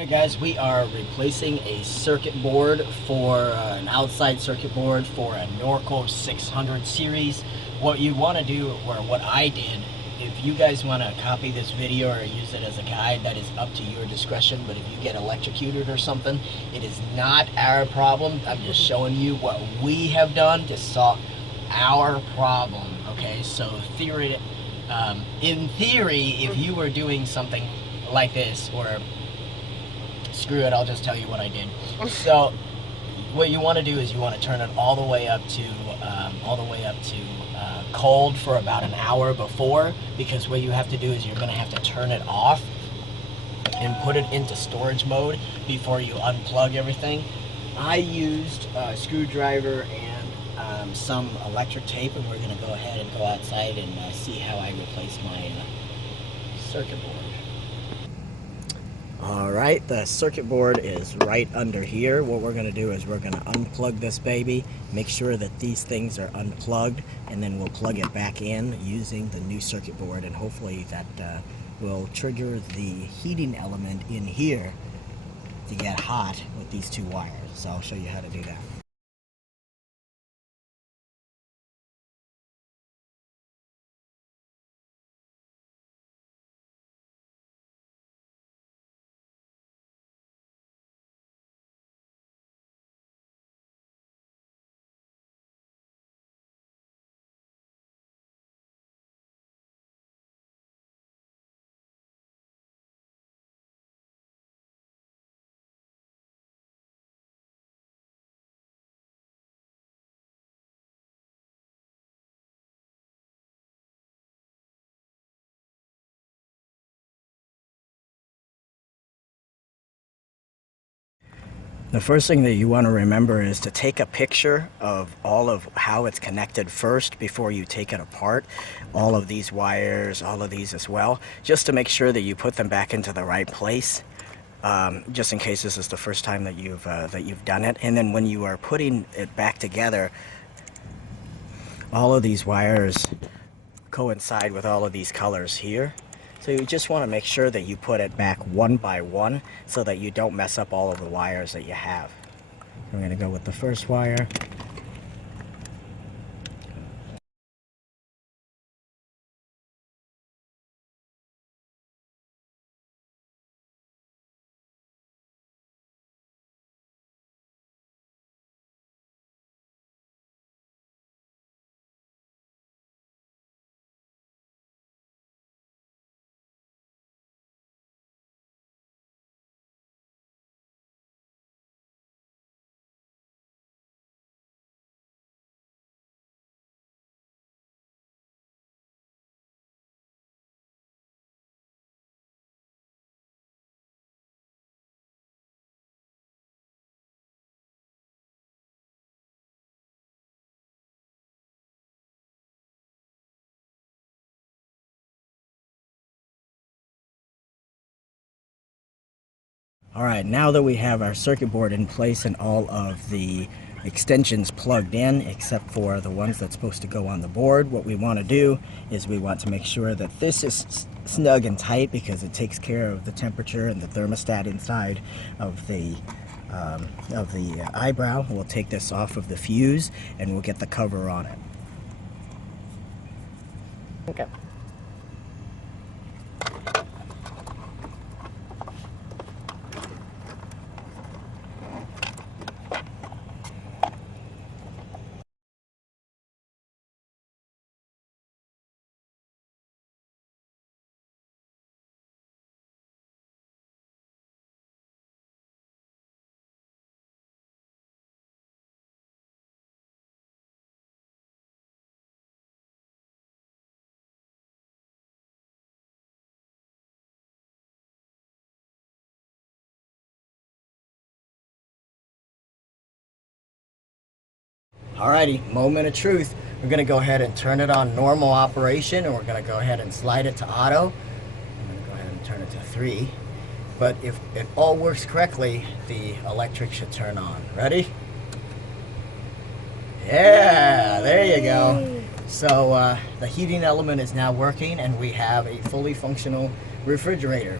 Alright guys, we are replacing a circuit board for an outside circuit board for a Norcold 600 series. What you want to do, or what I did, if you guys want to copy this video or use it as a guide, that is up to your discretion. But if you get electrocuted or something, it is not our problem. I'm just showing you what we have done to solve our problem. Okay, so in theory, if you were doing something like this, or screw it, I'll just tell you what I did. So what you want to do is you want to turn it all the way up to cold for about an hour before, because what you have to do is you're going to have to turn it off and put it into storage mode before you unplug everything. I used a screwdriver and some electric tape, and we're going to go ahead and go outside and see how I replace my circuit board. Alright, the circuit board is right under here. What we're going to do is we're going to unplug this baby, make sure that these things are unplugged, and then we'll plug it back in using the new circuit board, and hopefully that will trigger the heating element in here to get hot with these two wires. So I'll show you how to do that. The first thing that you want to remember is to take a picture of all of how it's connected first before you take it apart. All of these wires, all of these as well, just to make sure that you put them back into the right place. Just in case this is the first time that you've done it. And then when you are putting it back together, all of these wires coincide with all of these colors here. So you just want to make sure that you put it back one by one so that you don't mess up all of the wires that you have. We're going to go with the first wire. Alright, now that we have our circuit board in place and all of the extensions plugged in, except for the ones that's supposed to go on the board, what we want to do is we want to make sure that this is snug and tight, because it takes care of the temperature and the thermostat inside of the eyebrow. We'll take this off of the fuse and we'll get the cover on it. Okay. Alrighty, moment of truth. We're going to go ahead and turn it on normal operation, and we're going to go ahead and slide it to auto. I'm going to go ahead and turn it to 3. But if it all works correctly, the electric should turn on. Ready? Yeah, there you go. So the heating element is now working, and we have a fully functional refrigerator.